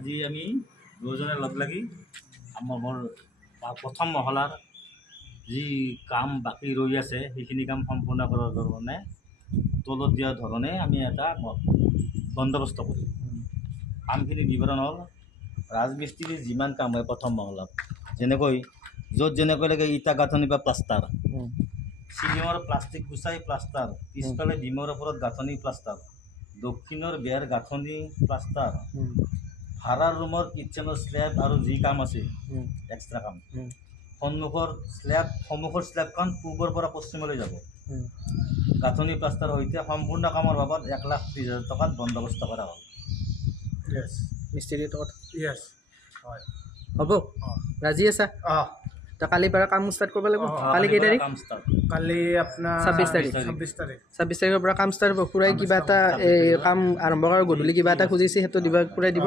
আজি আমি দুজনে লগ লাগি মোৰ প্ৰথম মহলাৰ যি কাম বাকী ৰৈ আছে সেইখিনি কাম সম্পূৰ্ণ কৰাৰ কাৰণে তলত দিয়া ধৰণে আমি এটা বন্দোবস্ত কৰিম। কামখিনি বিৱৰণ হ'ল ৰাজমিস্ত্ৰীৰ যিমান কাম হয় প্ৰথম মহলাত, যেনেকৈ য'ত যেনেকৈ লাগে ইটা গাঁথনি বা প্লাষ্টাৰ, চিলিঙৰ প্লাষ্টিক গুচাই প্লাষ্টাৰ, পিছফালে ডিমৰ ওপৰত গাঁথনি প্লাষ্টাৰ, দক্ষিণৰ বেৰ গাঁথনি প্লাষ্টাৰ, ভাড়াৰ ৰুমৰ কিটচেনৰ স্লেব আৰু যি কাম আছে এক্সট্ৰা কাম, সন্মুখৰ স্লেবখন পূবৰ পৰা পশ্চিমলৈ যাব, গাঁথনি প্লাষ্টাৰৰ সৈতে সম্পূৰ্ণ কামৰ বাবদ 1,30,000 টকাত বন্দোবস্ত কৰা হ'ল। মিস্ত্ৰী টকা য়েছ হয় হ'ব ৰাজি আছা? অঁ তো কালিৰ পৰা কাম ষ্টাৰ্ট কৰিব লাগিব। কালি কেই তাৰিখ? কাম ষ্টাৰ্ট কালি আপোনাৰ 26 তাৰিখ। 26 তাৰিখ 26 তাৰিখৰ পৰা কাম ষ্টাৰ্ট হ'ব। খুৰাই কিবা এটা এই কাম আৰম্ভ কৰাৰ গধূলি কিবা এটা খুজিছে, সেইটো দিব খুৰাই দিব।